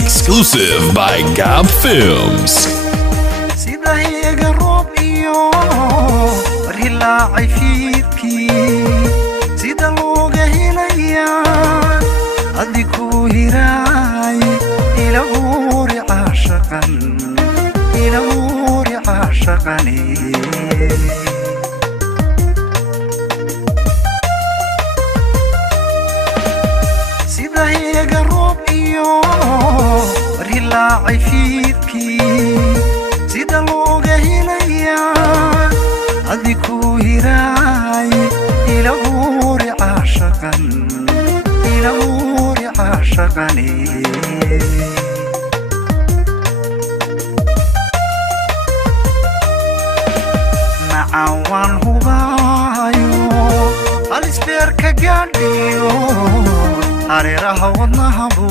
Exclusive by Gab Films. sida iyaga roob iyo rilaaci fiidkii sida looga helaya adigu hiraay ilahuuri caashaqani sida iyaga roob iyo rilaaci fiidkii sida looga helaya adigu hiraay ilahuuri caashaqani macaan hubaayo alisbeerka gaadhiyo hareeraha wadnahabu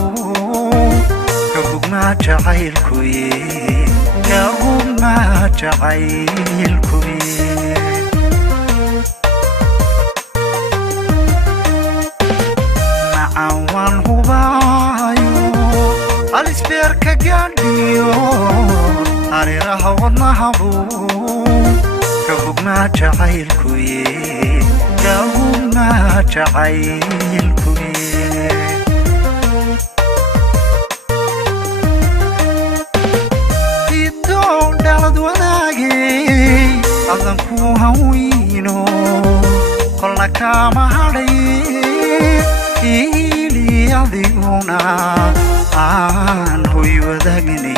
kagugmaa jacaylkuye macaan hubaayo alisbeerka gaadhiyo hareeraha wadnahabu kagugmaa jacaylkuye dhalad wanaagay adanku haweyno kolna kama hadhay ili adiguna aan hoy wadaagni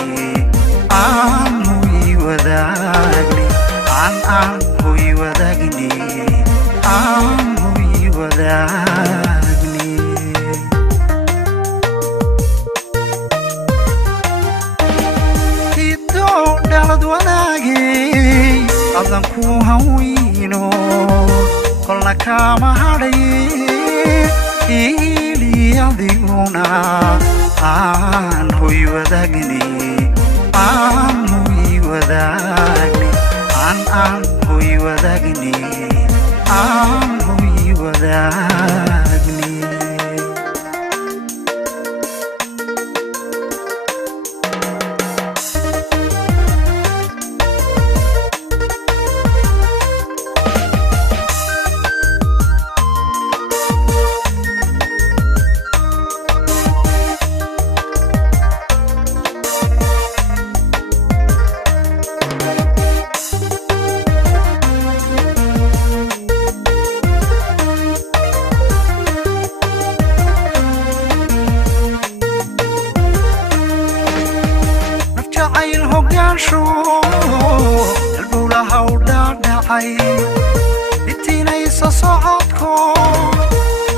dhalad wanaagay adanku haweyno kolna kama hadhay ili adiguna aan hoy wadaagni البولها ودادعي اتينيس صعدكو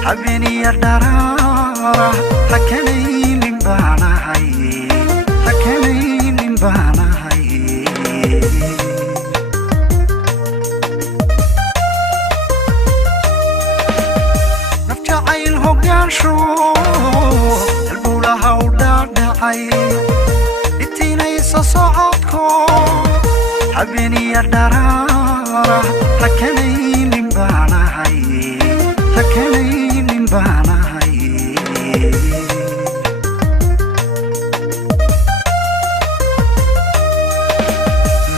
حبيني الدرارة حكني لنبانهاي نفجعي الهقان شو البولها ودادعي اتينيس صعدكو حبيني الدرارة حكني لنبانهاي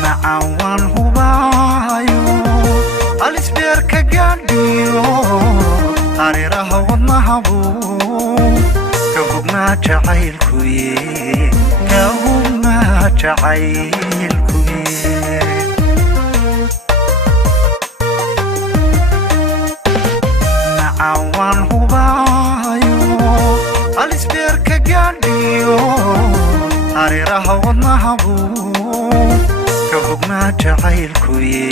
معاون هبايو alisbeerka gaadhiyo hareeraha wadnahabu kagugmaa jacaylkuye macaan hubaayo alisbeerka gaadhiyo hareeraha wadnahabu kagugmaa jacaylkuye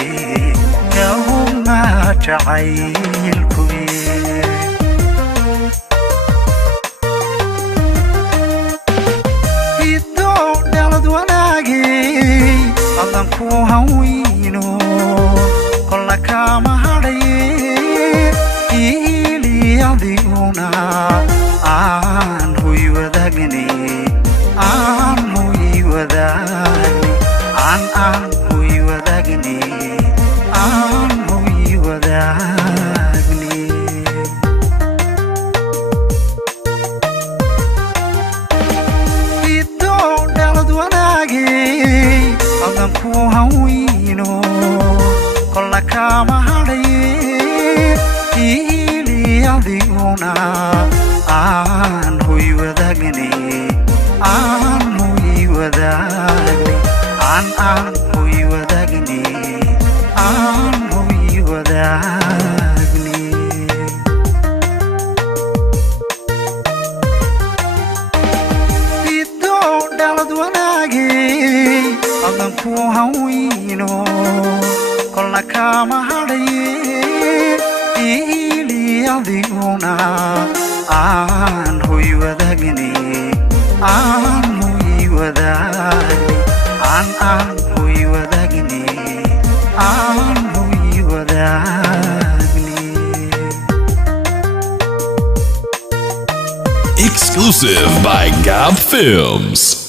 dhalad wanaagay adanku haweyno kolna kama hadhay ili adiguna aan hoy wadaagni hoy wadaagnay aan hoy wadaagnay aan hoy wadaagnay aan hoy wadaagnay biddo dhalad wanaagay adan ku hawino kolna kama hadhaye adiguna aan hoy wadaagnay aan hoy wadaagnay aan hoy wadaagnay aan hoy wadaagnay Exclusive by Gab Films.